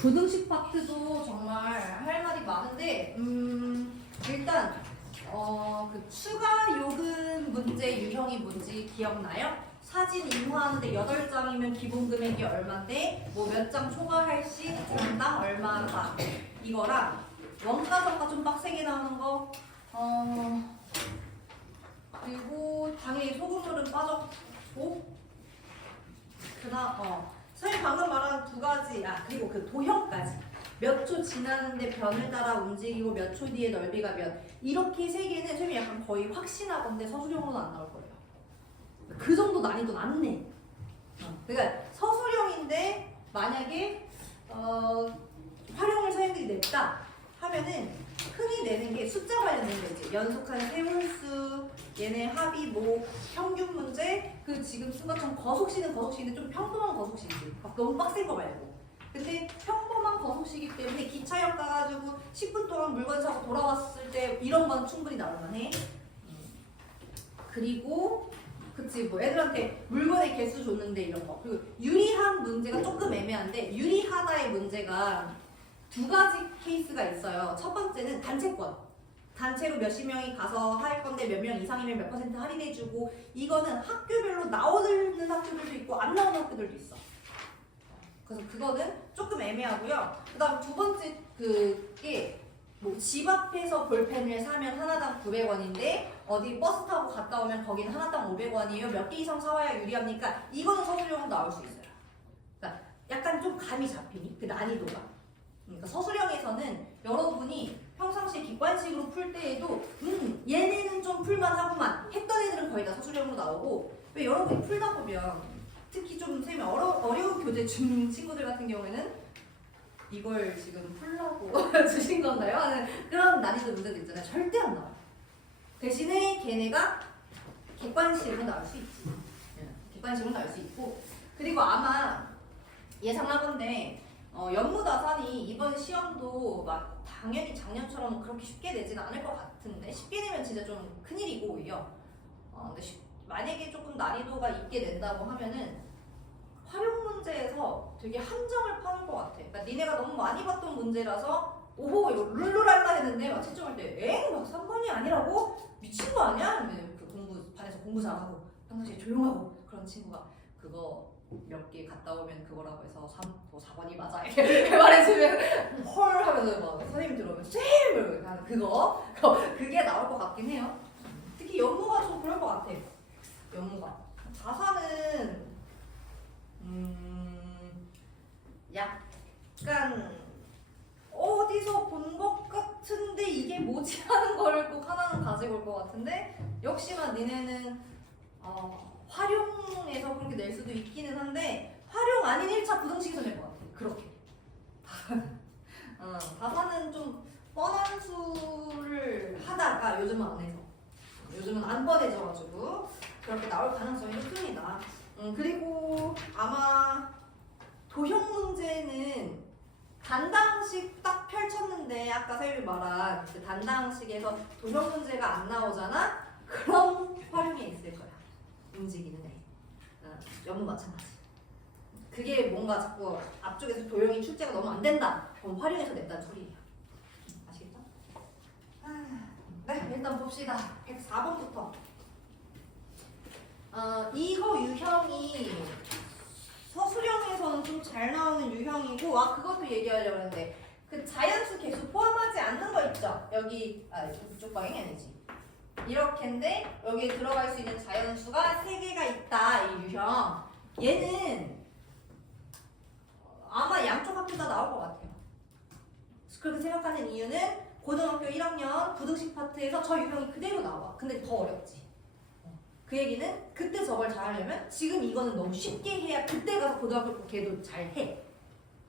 부등식 파트도 정말 할 말이 많은데 일단 그 추가 요금 문제 유형이 뭔지 기억나요? 사진 인화하는데 8장이면 기본 금액이 얼마인데 뭐 몇 장 초과할 시 장당 얼마다 이거랑 원가정가 좀 빡세게 나오는 거 그리고 당연히 소금물은 빠졌고 선생님 방금 말한 두 가지 그리고 그 도형까지 몇 초 지나는데 변을 따라 움직이고 몇 초 뒤에 넓이가 몇 이렇게 세 개는 선생님이 약간 거의 확신하건데 서술형으로는 안 나올 거예요. 그 정도 난이도 낮네. 그러니까 서술형인데 만약에 활용을 선생님들이 냈다 하면은 흔히 내는 게 숫자 관련된 거지. 연속한 세홀수, 얘네 합의, 뭐 평균 문제, 그 지금 쓴 것처럼 거속시는 거속시인데 좀 평범한 거속시지. 너무 빡센 거 말고. 근데 평범한 거속시기 때문에 기차역 가가지고 10분 동안 물건 사고 돌아왔을 때 이런 건 충분히 나올만해. 그리고 그치 뭐 애들한테 물건의 개수 줬는데 이런 거. 그리고 유리한 문제가 조금 애매한데 유리하다의 문제가 두 가지 케이스가 있어요. 첫 번째는 단체권. 단체로 몇십 명이 가서 할 건데 몇 명 이상이면 몇 % 할인해주고 이거는 학교별로 나오는 학교들도 있고 안 나오는 학교들도 있어. 그래서 그거는 조금 애매하고요. 그 다음 두 번째 그게 뭐 집 앞에서 볼펜을 사면 하나당 900원인데 어디 버스 타고 갔다 오면 거기는 하나당 500원이에요. 몇 개 이상 사와야 유리합니까? 이거는 서술형으로 나올 수 있어요. 그러니까 약간 좀 감이 잡히니? 그 난이도가. 그러니까 서술형에서는 여러분이 평상시에 객관식으로 풀 때에도 얘네는 좀 풀만하구만 했던 애들은 거의 다 서술형으로 나오고 왜 여러분이 풀다 보면 특히 좀 선생님이 어려운 교재 중 친구들 같은 경우에는 이걸 지금 풀라고 주신 건가요? 하는 그런 난이도 문제도 있잖아요. 절대 안 나와요. 대신에 걔네가 객관식으로 나올 수 있지. 객관식으로 나올 수 있고 그리고 아마 예상하건데 연무다산이 이번 시험도 막 당연히 작년처럼 그렇게 쉽게 내지는 않을 것 같은데 쉽게 내면 진짜 좀 큰일이고 오히려 근데 만약에 조금 난이도가 있게 낸다고 하면은 활용 문제에서 되게 한정을 파는 것 같아. 그러니까 니네가 너무 많이 봤던 문제라서 오호 이거 룰루랄라 했는데 막 채점할 때 막 3번이 아니라고? 미친 거 아니야? 아니면 그 반에서 공부 잘하고 평상시에 조용하고 그런 친구가 그거 몇 개 갔다 오면 그거라고 해서 4번이 맞아 이렇게 말해주면 헐 하면서 막 선생님 들어오면 쌤! 하는 그게 나올 것 같긴 해요. 특히 연무가 좀 그럴 것 같아. 연무가 자사는 약간 어디서 본 것 같은데 이게 뭐지 하는 걸 꼭 하나는 가지고 올 것 같은데 역시나 니네는 활용해서 그렇게 낼 수도 있기는 한데 활용 아닌 1차 부등식에서 낼 것 같아. 그렇게 다사는 좀 뻔한 수를 하다가 요즘은 안 해서 요즘은 안 뻔해져가지고 그렇게 나올 가능성이 높습니다. 그리고 아마 도형 문제는 단당식 딱 펼쳤는데 아까 선생님이 말한 그 단당식에서 도형 문제가 안 나오잖아? 그럼 활용에 있을 거야. 움직이는 애. 연무 마찬가지. 그게 뭔가 자꾸 앞쪽에서 도형이 출제가 너무 안 된다. 그럼 활용해서 냈다는 소리예요. 아시겠죠? 네, 일단 봅시다. 104번부터. 이거 유형이 서술형에서는 좀 잘 나오는 유형이고 그것도 얘기하려고 하는데 그 자연수 개수 포함하지 않는 거 있죠? 여기 이쪽 방향이 아니지. 이렇게인데 여기에 들어갈 수 있는 자연수가 3개가 있다. 이 유형. 얘는 아마 양쪽 학교 다 나올 것 같아요. 그렇게 생각하는 이유는 고등학교 1학년 부등식 파트에서 저 유형이 그대로 나와. 근데 더 어렵지. 그 얘기는 그때 저걸 잘하려면 지금 이거는 너무 쉽게 해야 그때 가서 고등학교 걔도 잘해.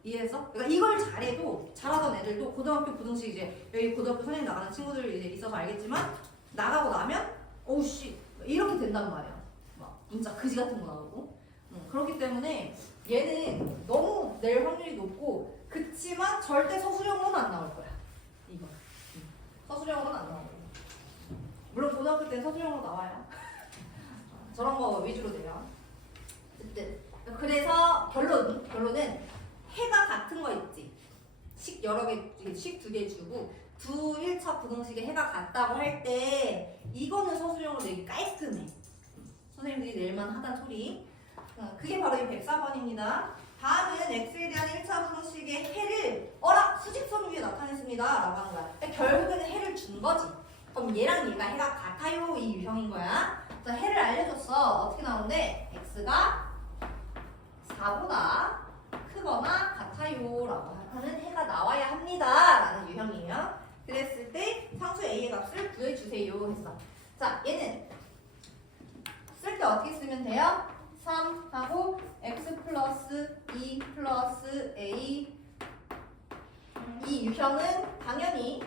이해했어? 그러니까 이걸 잘해도 잘하던 애들도 고등학교 부등식 이제 여기 고등학교 선생님 나가는 친구들 이제 있어서 알겠지만 나가고 나면 어우씨 이렇게 된단 말이야. 막 문자 그지 같은 거 나오고. 그렇기 때문에 얘는 너무 낼 확률이 높고 그치만 절대 서술형으로는 안 나올 거야. 이거 서술형으로는 안 나와요. 물론 고등학교 때는 서술형으로 나와요. 저런 거 위주로 돼요. 어쨌든 그래서 결론은 해가 같은 거 있지. 식 여러 개, 식 두 개 주고 두 1차 부등식에 해가 같다고 할 때 이거는 서술형으로 내기 깔끔해. 선생님들이 낼만 하단 소리. 그게 바로 이 104번입니다. 다음은 x에 대한 1차 부등식의 해를 수직선 위에 나타냈습니다 라고 하는 거야. 그러니까 결국에는 해를 준 거지. 그럼 얘랑 얘가 해가 같아요 이 유형인 거야. 자, 해를 알려줬어. 어떻게 나오는데 x가 4보다 크거나 같아요 라고 하는 해가 나와야 합니다 라는 유형이에요. 그랬을 때 상수 a의 값을 구해주세요 했어. 자, 얘는 쓸 때 어떻게 쓰면 돼요? 3하고 x 플러스 2 플러스 a. 이 유형은 당연히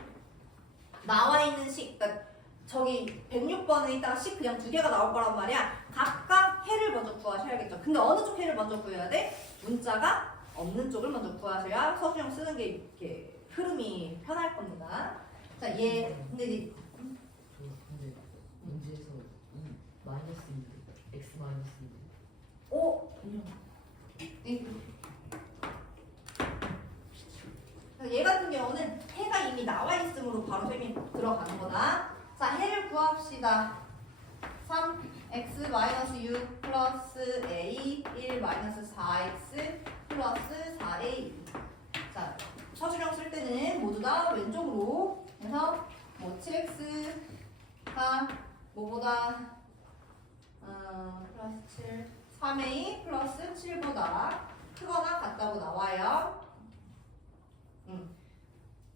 나와 있는 식, 그러니까 저기 106번에 있다가 식 그냥 두 개가 나올 거란 말이야. 각각 해를 먼저 구하셔야겠죠. 근데 어느 쪽 해를 먼저 구해야 돼? 문자가 없는 쪽을 먼저 구하셔야 서술형 쓰는 게 이렇게 흐름이 편할 겁니다. 자, 근데 이제 근데 문제에서 마이너스인데 x 마이너스인데 얘 같은 경우는 해가 이미 나와 있으므로 바로 셈이 들어가는 거다. 자, 해를 구합시다. 3x-6 플러스 a 1 4x 플러스 4a. 자, 서술형 쓸 때는 모두 다 왼쪽으로 해서 7x가 뭐보다 플러스 7 3a 플러스 7보다 크거나 같다고 나와요.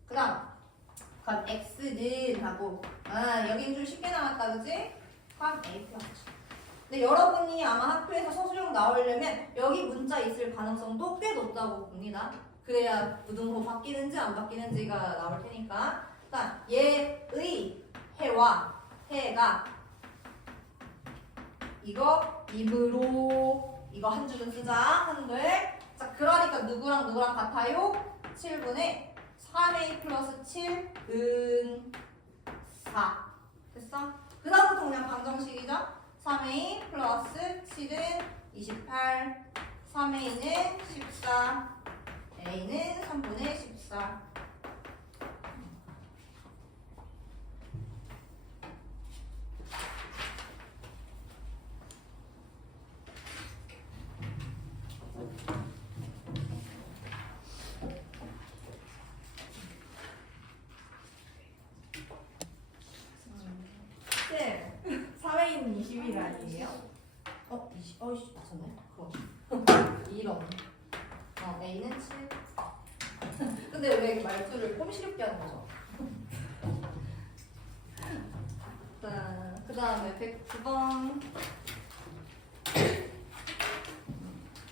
그 다음 x는 하고 여기는 좀 쉽게 나왔다 그지? 3a 플러스 7. 근데 여러분이 아마 학교에서 서술형 나오려면 여기 문자 있을 가능성도 꽤 높다고 봅니다. 그래야 부등호 바뀌는지 안 바뀌는지가 나올 테니까. 일단 얘의 해와 해가 이거 입으로 이거 한 줄은 쓰자 한글. 자, 그러니까 누구랑 같아요? 7분의 3a 플러스 7은 4 됐어? 그 다음부터 그냥 방정식이죠? 3a 플러스 7은 28 3a는 14 a는 3분의 14. 네. 사회인 20일 아니에요? 20, 맞췄네. 이런. A는 7. 근데 왜 이렇게 말투를 꼼시렵게 하는 거죠? 그 다음에 109번.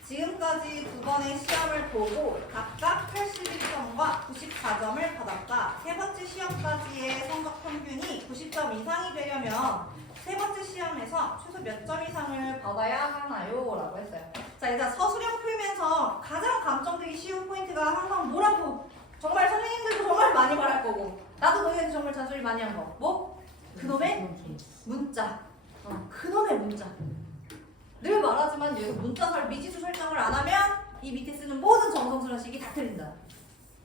지금까지 두 번의 시험을 보고 각각 81점과 94점을 받았다. 세 번째 시험까지의 성적 평균이 90점 이상이 되려면 세 번째 시험에서 최소 몇 점 이상을 받아야 하나요? 라고 했어요. 자, 일단 서술형 풀면서 가장 감점되기 쉬운 포인트가 항상 뭐라고? 정말 선생님들도 정말 많이 말할 거고 나도 너희한테 정말 잔소리 많이 한 거. 뭐? 그놈의 문자. 그놈의 문자. 늘 말하지만 여기서 문자설 미지수 설정을 안 하면 이 밑에 쓰는 모든 정성스러운 식이 다 틀린다.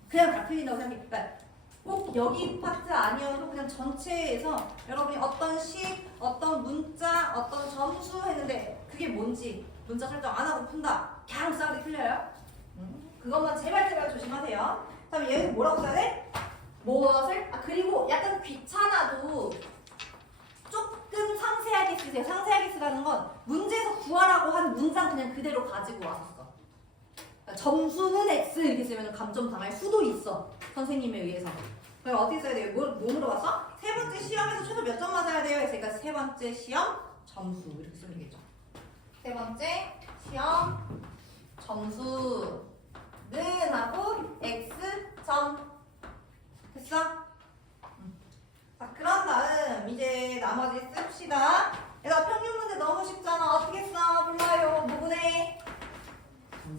그냥 다 틀린다고 생각해. 그러니까 꼭 여기 파트 아니어도 그냥 전체에서 여러분이 어떤 식, 어떤 문자, 어떤 점수 했는데 그게 뭔지 문자 설정 안 하고 푼다. 그냥 싸그리 틀려요. 그것만 제발 조심하세요. 다음에 얘는 뭐라고 써야 돼? 무엇을? 그리고 약간 귀찮아도 조금 상세하게 쓰세요. 상세하게 쓰라는 건 문제에서 구하라고 한 문장 그냥 그대로 가지고 와서 써. 그러니까 점수는 X 이렇게 쓰면 감점 당할 수도 있어. 선생님에 의해서. 그럼 어떻게 써야 돼요? 뭐 물어봤어? 세 번째 시험에서 최소 몇 점 맞아야 돼요? 그러니까 세 번째 시험 점수 이렇게 쓰면 되겠죠. 세 번째 시험 점수는 하고 X점 됐어? 자, 그런 다음 이제 나머지 씁시다. 얘들아, 평균 문제 너무 쉽잖아. 어떻게 써? 몰라요. 뭐분의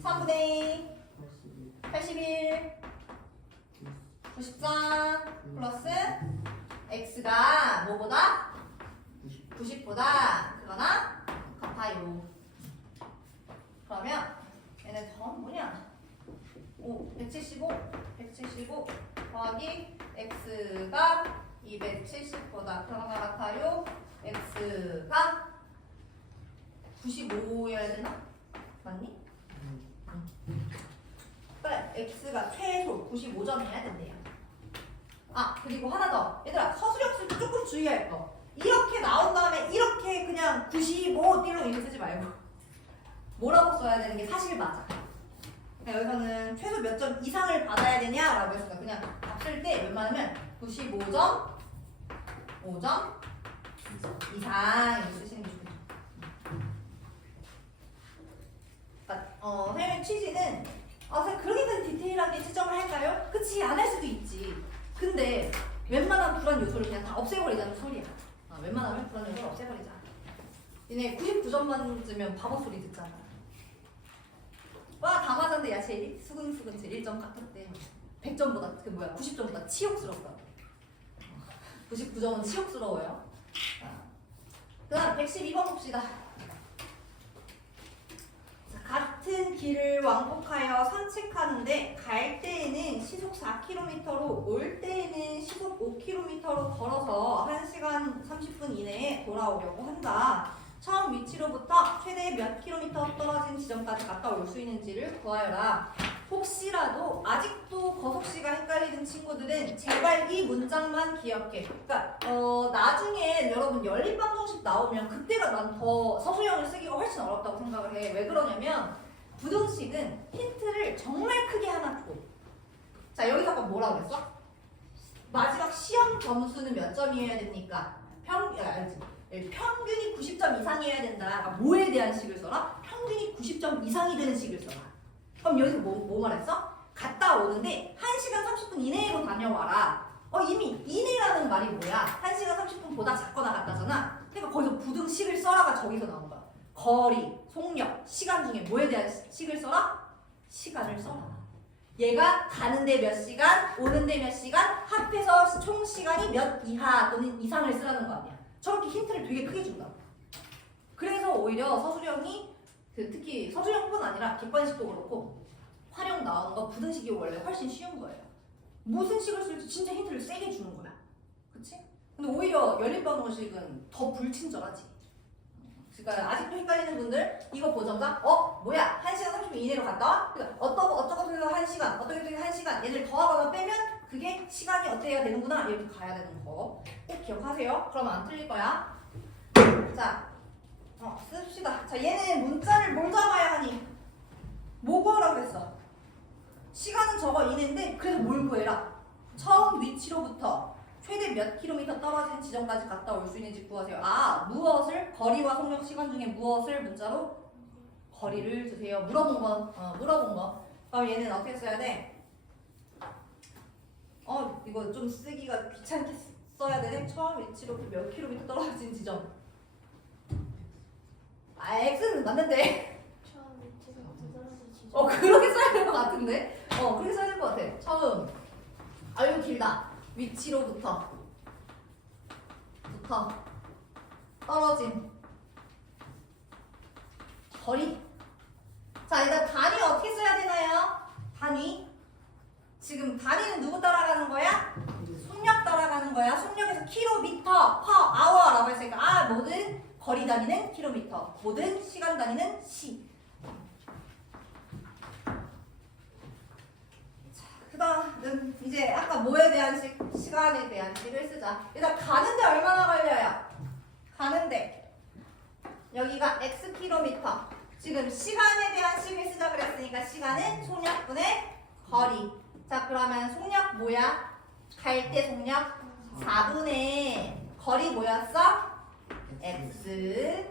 3분의 81 94 플러스 x가 뭐보다? 90보다 그거나 같아요. 그러면 얘네 더 뭐냐? 175, 140 275 더하기 x가 270보다 그런가 같아요. x가 95여야 되나? 맞니? 그래, x가 최소 95점이어야 된대요. 아, 그리고 하나 더. 얘들아, 서술형 쓸 때 조금 주의할 거. 이렇게 나온 다음에 이렇게 그냥 95 띠로 이렇게 쓰지 말고 뭐라고 써야 되는 게 사실 맞아. 그러니까 여기서는 최소 몇 점 이상을 받아야 되냐라고 했으니까 그냥 답 쓸 때 웬만하면 95점, 5점 이상 이렇게 쓰시는 게 좋겠죠. 그러니까 선생님의 취지는 선생님 그렇게까지 디테일하게 지정을 할까요? 그치, 안 할 수도 있지. 근데 웬만한 불안 요소를 그냥 다 없애버리자는 소리야. 웬만하면 불안 요소를 없애버리자. 니네 99점 맞으면 바보 소리 듣잖아. 와, 다 맞았는데 야, 쟤 수근수근 쟤 1점 깎였대. 100점보다 90점보다 치욕스럽다. 99점은 치욕스러워요. 그 다음 112번 봅시다. 같은 길을 왕복하여 산책하는데 갈 때에는 시속 4km로 올 때에는 시속 5km로 걸어서 1시간 30분 이내에 돌아오려고 한다. 처음 위치로부터 최대 몇 킬로미터 떨어진 지점까지 갔다 올 수 있는지를 구하여라. 혹시라도 아직도 거속시가 헷갈리는 친구들은 제발 이 문장만 기억해. 그러니까 나중에 여러분 연립방정식 나오면 그때가 난 더 서술형을 쓰기가 훨씬 어렵다고 생각을 해. 왜 그러냐면 부등식은 힌트를 정말 크게 하나 줘. 자, 여기서 아까 뭐라고 했어? 마지막 시험 점수는 몇 점이어야 됩니까? 평균이 90점 이상이어야 된다. 뭐에 대한 식을 써라? 평균이 90점 이상이 되는 식을 써라. 그럼 여기서 뭐 말했어? 갔다 오는데 1시간 30분 이내로 다녀와라. 이미 이내라는 말이 뭐야? 1시간 30분보다 작거나 같다잖아. 그러니까 거기서 부등식을 써라가 저기서 나온 거야. 거리, 속력, 시간 중에 뭐에 대한 식을 써라? 시간을 써라. 얘가 가는데 몇 시간, 오는데 몇 시간, 합해서 총 시간이 몇 이하 또는 이상을 쓰라는 거 아니야. 저렇게 힌트를 되게 크게 준다. 그래서 오히려 서술형이 특히 서술형뿐 아니라 객관식도 그렇고 활용 나오는 거 부등식이 원래 훨씬 쉬운 거예요. 무슨 식을 쓸지 진짜 힌트를 세게 주는 거야. 그치? 근데 오히려 연립방정식은 더 불친절하지. 그러니까 아직도 헷갈리는 분들 이거 보자마자 뭐야 1시간 30분 이내로 갔다 와? 그러니까 어떻게 해서 1시간 어떻게 해서 1시간 얘를 더하거나 빼면 그게 시간이 어떻게 해야 되는구나 이렇게 가야 되는 거 꼭 기억하세요. 그러면 안 틀릴 거야. 자, 씁시다. 자, 얘는 문자를 뭘 잡아야 하니? 뭐 구하라고 했어? 시간은 저거 이내인데 그래서 뭘 구해라? 처음 위치로부터 최대 몇 킬로미터 떨어진 지점까지 갔다 올 수 있는지 구하세요. 무엇을? 거리와 속력 시간 중에 무엇을 문자로? 거리를 주세요. 물어본 거. 그럼 얘는 어떻게 써야 돼? 이거 좀 쓰기가 귀찮게 써야 되네. 처음 위치로부터 몇 킬로미터 떨어진 지점. X는 맞는데. 처음 위치로부터 떨어진 지점. 그렇게 써야 될 것 같은데? 그렇게 써야 될 것 같아. 처음. 이거 길다. 위치로부터 떨어진 거리. 자, 일단 단위 어떻게 써야 되나요? 단위. 지금 단위는 누구 따라가는 거야? 속력 따라가는 거야. 속력에서 킬로미터 퍼 아워라고 했으니까 모든 거리 단위는 킬로미터, 모든 시간 단위는 시. 그 다음은 이제 아까 뭐에 대한 식? 시간에 대한 식을 쓰자. 일단 가는데 얼마나 걸려요? 가는데 여기가 x 킬로미터. 지금 시간에 대한 식을 쓰자 그랬으니까 시간은 속력분의 거리. 자, 그러면 속력 뭐야? 갈 때 속력 4분의 거리 뭐였어? x.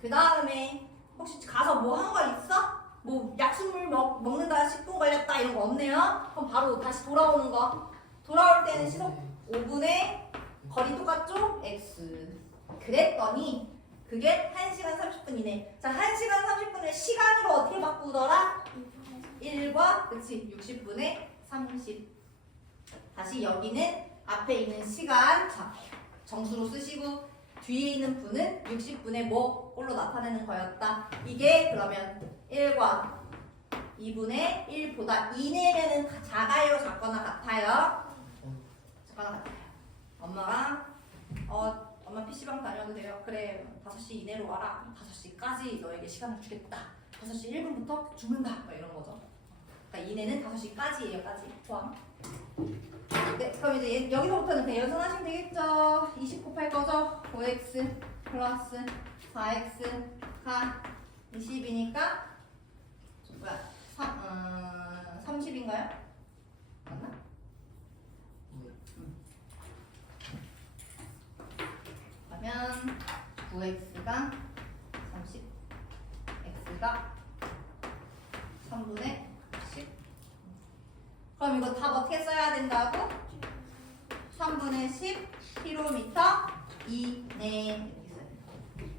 그 다음에 혹시 가서 뭐 한 거 있어? 뭐 약수물 먹는다 10분 걸렸다 이런 거 없네요. 그럼 바로 다시 돌아오는 거. 돌아올 때는 시속 5분의 거리 똑같죠? x. 그랬더니 그게 1시간 30분 이내. 자, 1시간 30분을 시간으로 어떻게 바꾸더라? 1과 그치 60분의 30. 다시 여기는 앞에 있는 시간 정수로 쓰시고 뒤에 있는 분은 60분의 뭐꼴로 나타내는 거였다. 이게 그러면 1과 2분의 1보다 이내면은 작아요, 작거나 5시 이내로 와라. 5시까지 너에게 시간을 주겠다. 5시 1분부터 죽는다. 뭐 이런 거죠. 그러니까 이내는 5시까지예요. 까지. 포함. 네, 그럼 이제 여기서부터는 그냥 연산하시면 되겠죠. 20 곱할 거죠. 5x 플러스 4x가 20이니까 뭐야? 30인가요? 맞나? 그러면 9x가 30, x가 3분의 10. 그럼 이거 답 어떻게 써야 된다고? 3분의 10 km 이내 이렇게 써야 돼.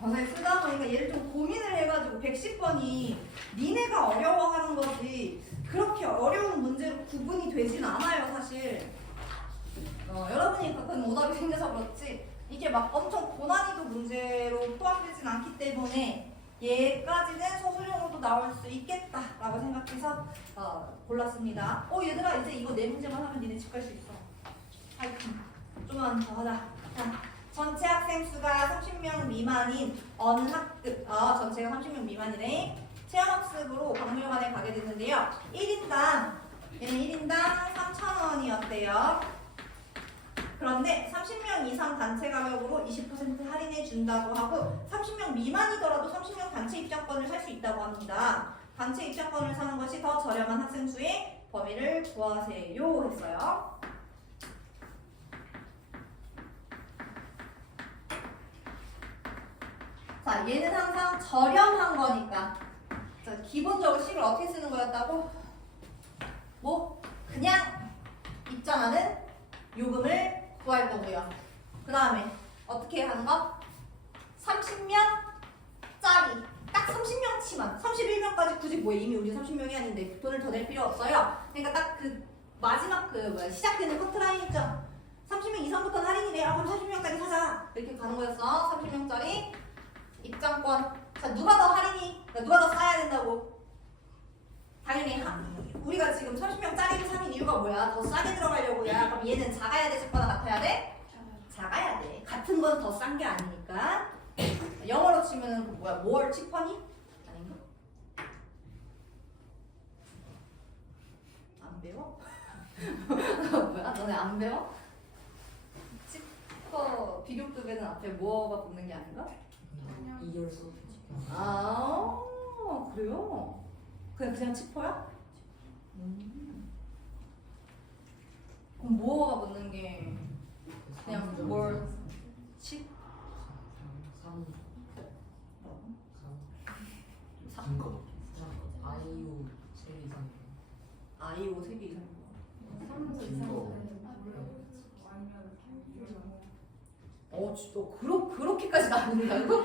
선생님 쓰다 보니까 얘를 좀 고민을 해가지고 110번이 니네가 어려워하는 거지 그렇게 어려운 문제로 구분이 되진 않아요 사실. 여러분이 그런 오답이 생겨서 그렇지 이게 막 엄청 고난이도 문제로 포함되진 않기 때문에 얘까지는 서술형으로도 나올 수 있겠다라고 생각해서 골랐습니다. 얘들아 이제 이거 4문제만 하면 니네 집 갈 수 있어. 파이팅. 좀만 더 하자. 자, 전체 학생 수가 30명 미만인 어느 학급 전체가 30명 미만이래. 체험학습으로 박물관에 가게 됐는데요. 1인당 얘는 1인당 3,000원이었대요. 그런데 30명 이상 단체 가격으로 20% 할인해 준다고 하고 30명 미만이더라도 30명 단체 입장권을 살 수 있다고 합니다. 단체 입장권을 사는 것이 더 저렴한 학생 수의 범위를 구하세요 했어요. 자, 얘는 항상 저렴한 거니까 자, 기본적으로 식을 어떻게 쓰는 거였다고? 뭐 그냥 입장하는 요금을 구할 거고요. 그 다음에 어떻게 하는 거? 30명짜리 딱 30명치만 31명까지 굳이 뭐해 이미 우리 30명이 아닌데 돈을 더 낼 필요 없어요. 그러니까 딱 그 마지막 시작되는 커트라인 있죠. 30명 이상부터는 할인이래. 그럼 30명까지 사자. 이렇게 가는 거였어. 30명짜리 입장권. 자, 누가 더 할인이? 누가 더 사야 된다고? 당연히 우리가 지금 30명짜리를 사는 이유가 뭐야? 더 싸게 들어가려고야. 그럼 얘는 작아야 돼? 작거나 같아야 돼? 작아야 돼. 같은 건 더 싼 게 아니니까. 영어로 치면은 그 뭐야? more cheaper니? 아닌가? 안 배워? 뭐야? 너네 안 배워? cheaper 비교급에는 앞에 more가 붙는 게 아닌가? 이열소. 그래요? 그냥 치퍼야? 그럼 뭐가 붙는 게 그냥 뭘 치? 긴거 아이오 제일 이상. 아이오 3개 이상. 진짜 그렇게까지 나눈다고?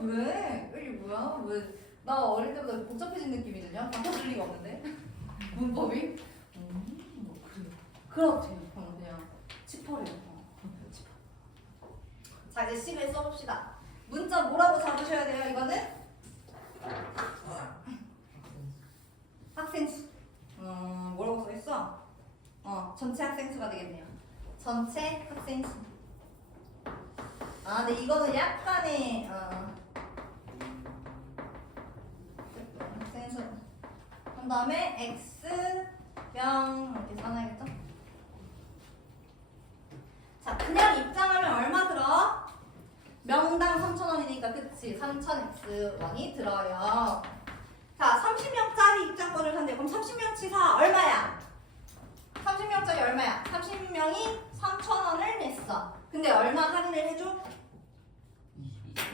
그래? 이게 뭐야? 왜 나 어릴 때보다 복잡해진 느낌이 드냐? 바꿔줄 리가 없는데 문법이? 그래. 그렇지. 그냥 치퍼래요. 치퍼. 자 이제 식을 써봅시다. 문자 뭐라고 잡으셔야 돼요? 이거는 학생수. 뭐라고 써있어? 전체 학생수가 되겠네요. 전체 학생수. 근데 이거는 약간의 학생수. 그 다음에 X명 이렇게 써놔야겠죠? 자, 그냥 입장하면 얼마 들어? 명당 3,000원이니까 그치? 3,000X1이 들어요. 자, 30명짜리 입장권을 산대. 그럼 30명치 사 얼마야? 30명짜리 얼마야? 30명이 3,000원을 냈어. 근데 얼마 할인을 해줘?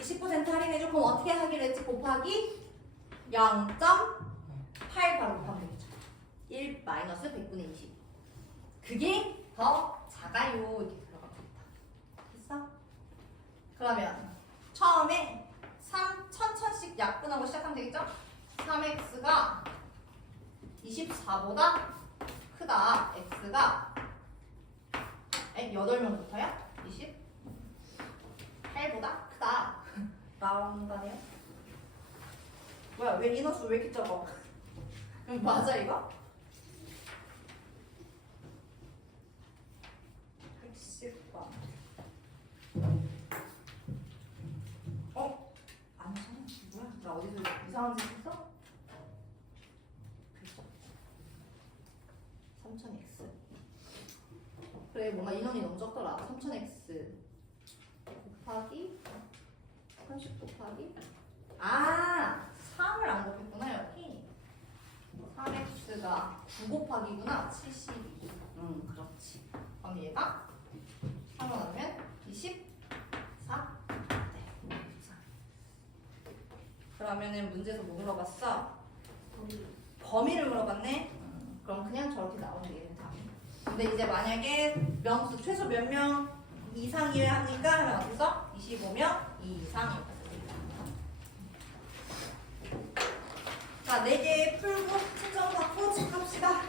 20% 할인해줘. 그럼 어떻게 하기로 했지? 곱하기 0.8 바로 곱하면 되겠죠. 1 마이너스 100분의 20. 그게 더 작아요. 이렇게 들어가겠다. 됐어? 그러면 처음에 1000씩 약분하고 시작하면 되겠죠? 3x가 24보다 크다. x가 8명부터야? 28보다 크다. 라운드네요. 뭐야 왜 인원수 왜 이렇게 적어? 맞아 이거? 110번. 아니잖아. 뭐야? 나 어디서 이상한 짓 했어? 3000x. 그래 뭔가 인원이 너무 적더라. 3000x 곱하기 30 곱하기 3을 안 곱했구나 여기. 3x가 9 곱하기구나. 72. 그렇지. 그럼 얘가 3을 하면 24. 네. 그러면은 문제에서 뭐 물어봤어? 범위를 물어봤네. 그럼 그냥 저렇게 나오면 되겠네 답이. 근데 이제 만약에 명수 최소 몇 명 이상이어야 하니까 하면 어떻게 써? 25명 이상이다. 자, 4개 풀고 채점 받고 체크합시다.